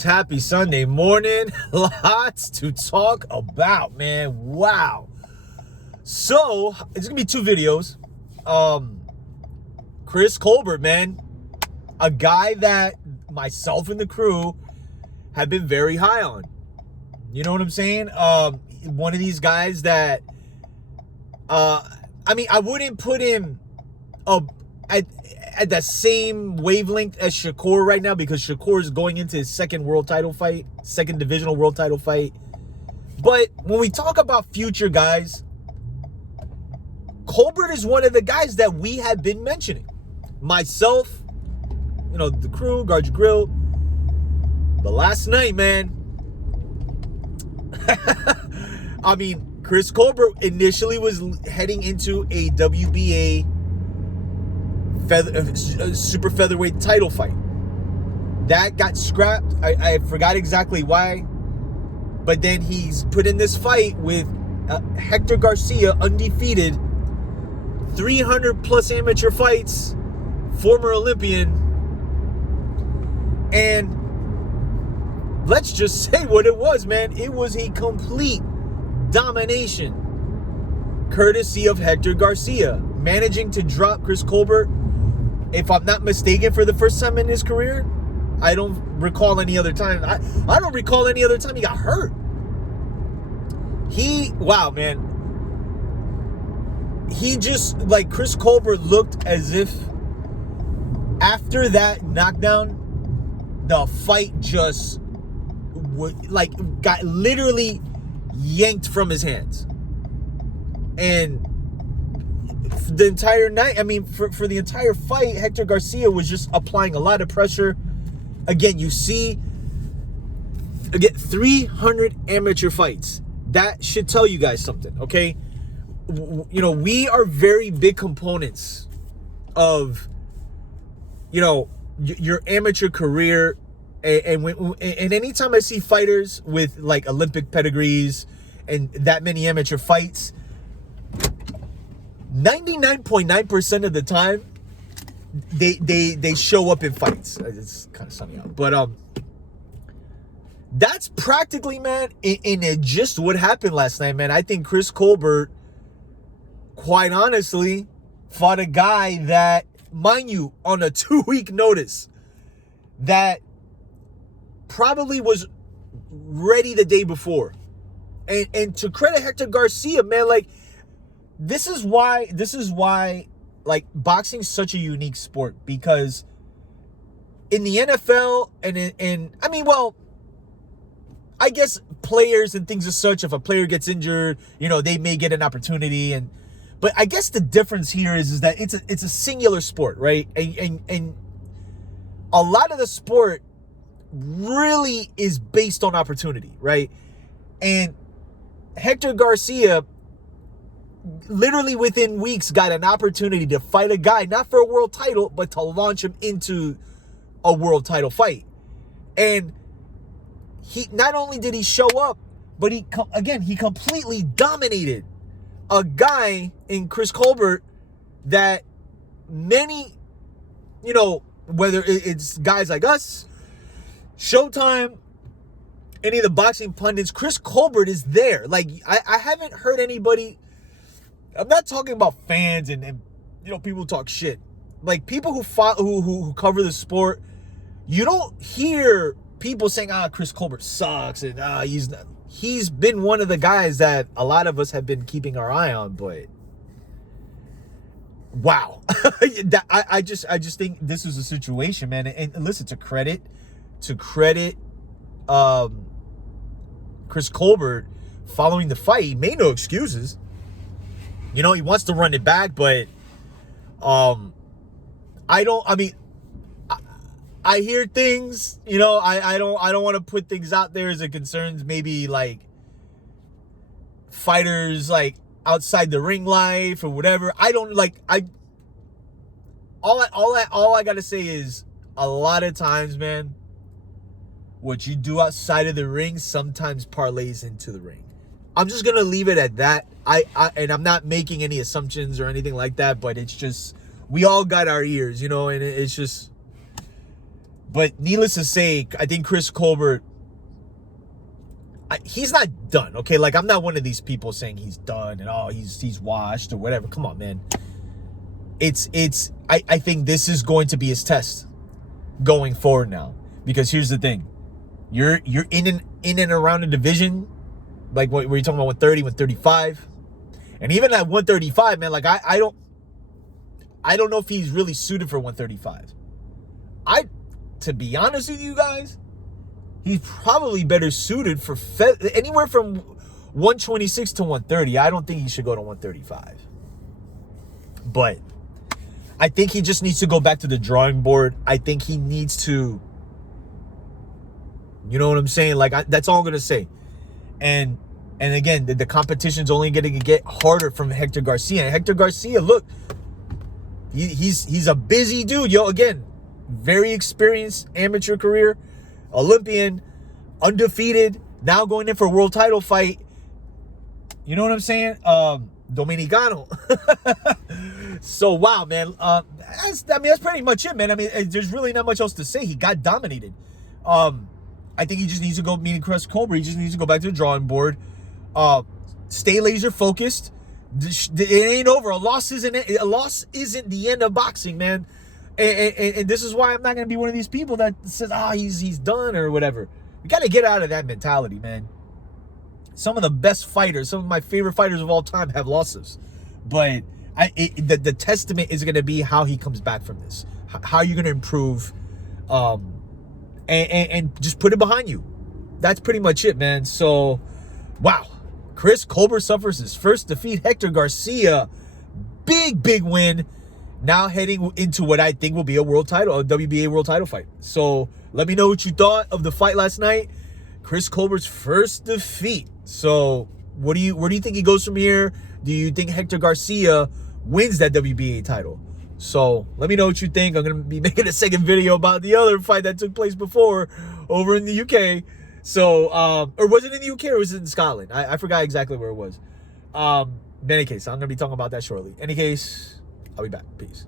guys, happy Sunday morning. Lots to talk about, man. Wow. So, it's gonna be two videos. Chris Colbert, man. A guy that myself and the crew have been very high on. You know what I'm saying? One of these guys that I wouldn't put him at the same wavelength as Shakur right now, because Shakur is going into his second divisional world title fight. But when we talk about future guys, Colbert is one of the guys that we have been mentioning. Myself, the crew, Guard Your Grill. But last night, man, Chris Colbert initially was heading into a WBA super featherweight title fight. That got scrapped. I forgot exactly why. But then he's put in this fight with Hector Garcia, undefeated, 300 plus amateur fights, former Olympian. And let's just say what it was, man. It was a complete domination, courtesy of Hector Garcia, managing to drop Chris Colbert, if I'm not mistaken, for the first time in his career. I don't recall any other time. I don't recall any other time he got hurt. Wow, man. He just, Chris Colbert looked as if after that knockdown, the fight just got literally yanked from his hands. And the entire night, for the entire fight, Hector Garcia was just applying a lot of pressure. Again, you see, 300 amateur fights. That should tell you guys something, okay? We are very big components of, your amateur career. And anytime I see fighters with Olympic pedigrees and that many amateur fights, 99.9% of the time they show up in fights. It's kind of sunny out, but that's practically, man, in just what happened last night, man. I think Chris Colbert, quite honestly, fought a guy that, mind you, on a 2-week notice, that probably was ready the day before. And to credit Hector Garcia, man, this is why boxing is such a unique sport, because in the NFL I guess players and things as such, if a player gets injured, they may get an opportunity, but I guess the difference here is that it's a singular sport, right? And a lot of the sport really is based on opportunity, right? And Hector Garcia literally within weeks got an opportunity to fight a guy, not for a world title, but to launch him into a world title fight. And he not only did he show up, but he completely dominated a guy in Chris Colbert that many, whether it's guys like us, Showtime, any of the boxing pundits, Chris Colbert is there. I haven't heard anybody. I'm not talking about fans and people talk shit. People who cover the sport, you don't hear people saying, Chris Colbert sucks and he's not. He's been one of the guys that a lot of us have been keeping our eye on, but wow. I just think this is a situation, man. And listen, to credit Chris Colbert, following the fight, he made no excuses. He wants to run it back, but I hear things, I don't want to put things out there as it concerns maybe fighters outside the ring life or whatever. All I gotta say is, a lot of times, man, what you do outside of the ring sometimes parlays into the ring. I'm just gonna leave it at that. And I'm not making any assumptions or anything like that, but it's just, we all got our ears, and it's just, But needless to say, I think Chris Colbert, he's not done, okay? Like, I'm not one of these people saying he's done and, oh, he's washed or whatever. Come on, man. I think this is going to be his test going forward now. Because here's the thing. You're in and around the division, like what were you talking about, 130, 135? And even at 135, man, like I don't know if he's really suited for 135. To be honest with you guys, he's probably better suited for anywhere from 126 to 130. I don't think he should go to 135. But I think he just needs to go back to the drawing board. I think he needs to, you know what I'm saying? Like, that's all I'm going to say. And again, the competition's only going to get harder from Hector Garcia. And Hector Garcia, look, he's a busy dude. Yo, again, very experienced amateur career, Olympian, undefeated, now going in for a world title fight. You know what I'm saying? Dominicano. So, wow, man. That's pretty much it, man. I mean, there's really not much else to say. He got dominated. I think he just needs to go, meaning Chris Colbert, he just needs to go back to the drawing board. Stay laser focused. It ain't over. A loss isn't the end of boxing, man. And this is why I'm not gonna be one of these people that says, he's done or whatever. We gotta get out of that mentality, man. Some of the best fighters, some of my favorite fighters of all time have losses, but the testament is gonna be how he comes back from this. How you're gonna improve, and just put it behind you. That's pretty much it, man. So, wow. Chris Colbert suffers his first defeat. Hector Garcia, big win. Now heading into what I think will be a WBA world title fight. So let me know what you thought of the fight last night. Chris Colbert's first defeat. So where do you think he goes from here? Do you think Hector Garcia wins that WBA title? So let me know what you think. I'm going to be making a second video about the other fight that took place before over in the UK. So, or was it in the UK or was it in Scotland? I forgot exactly where it was. In any case, I'm going to be talking about that shortly. In any case, I'll be back. Peace.